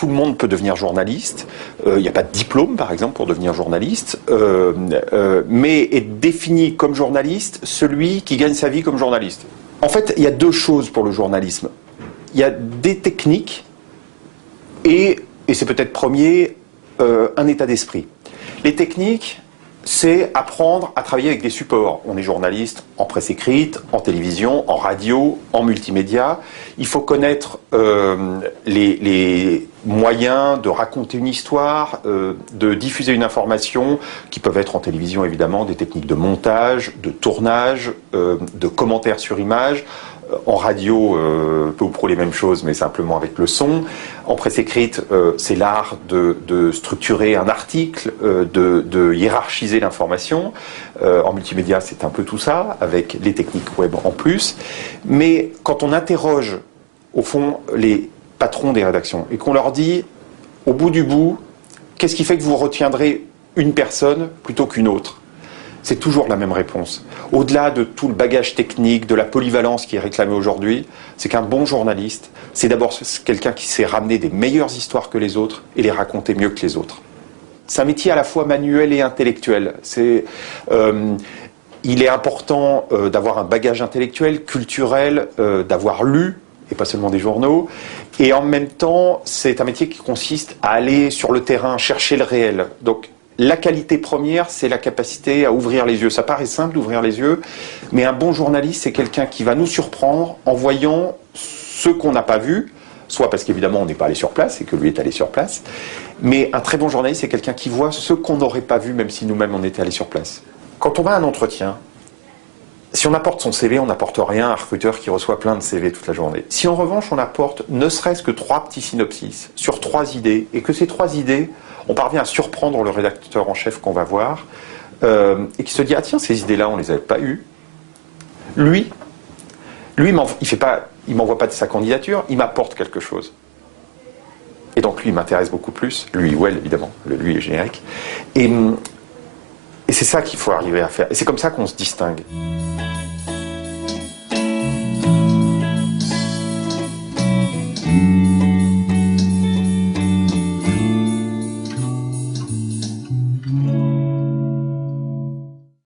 tout le monde peut devenir journaliste. Il n'y a pas de diplôme, par exemple, pour devenir journaliste. Mais est défini comme journaliste celui qui gagne sa vie comme journaliste. En fait, il y a deux choses pour le journalisme. Il y a des techniques et c'est peut-être premier, un état d'esprit. Les techniques, c'est apprendre à travailler avec des supports. On est journaliste en presse écrite, en télévision, en radio, en multimédia. Il faut connaître les moyens de raconter une histoire, de diffuser une information, qui peuvent être en télévision évidemment, des techniques de montage, de tournage, de commentaires sur image. En radio, peu ou prou les mêmes choses, mais simplement avec le son. En presse écrite, c'est l'art de structurer un article, de hiérarchiser l'information. En multimédia, c'est un peu tout ça, avec les techniques web en plus. Mais quand on interroge, au fond, les patrons des rédactions, et qu'on leur dit, au bout du bout, qu'est-ce qui fait que vous retiendrez une personne plutôt qu'une autre ? C'est toujours la même réponse. Au-delà de tout le bagage technique, de la polyvalence qui est réclamée aujourd'hui, c'est qu'un bon journaliste, c'est d'abord quelqu'un qui sait ramener des meilleures histoires que les autres et les raconter mieux que les autres. C'est un métier à la fois manuel et intellectuel. Il est important d'avoir un bagage intellectuel, culturel, d'avoir lu, et pas seulement des journaux. Et en même temps, c'est un métier qui consiste à aller sur le terrain, chercher le réel. Donc, la qualité première, c'est la capacité à ouvrir les yeux. Ça paraît simple d'ouvrir les yeux, mais un bon journaliste, c'est quelqu'un qui va nous surprendre en voyant ce qu'on n'a pas vu, soit parce qu'évidemment on n'est pas allé sur place et que lui est allé sur place, mais un très bon journaliste, c'est quelqu'un qui voit ce qu'on n'aurait pas vu même si nous-mêmes on était allé sur place. Quand on va à un entretien, si on apporte son CV, on n'apporte rien à un recruteur qui reçoit plein de CV toute la journée. Si en revanche on apporte ne serait-ce que 3 petits synopsis sur 3 idées, et que ces 3 idées, on parvient à surprendre le rédacteur en chef qu'on va voir, et qui se dit « Ah tiens, ces idées-là, on ne les avait pas eues. » Lui, il m'envoie pas de sa candidature, il m'apporte quelque chose. Et donc lui, il m'intéresse beaucoup plus, lui ou elle évidemment, le lui est générique. Et c'est ça qu'il faut arriver à faire. Et c'est comme ça qu'on se distingue.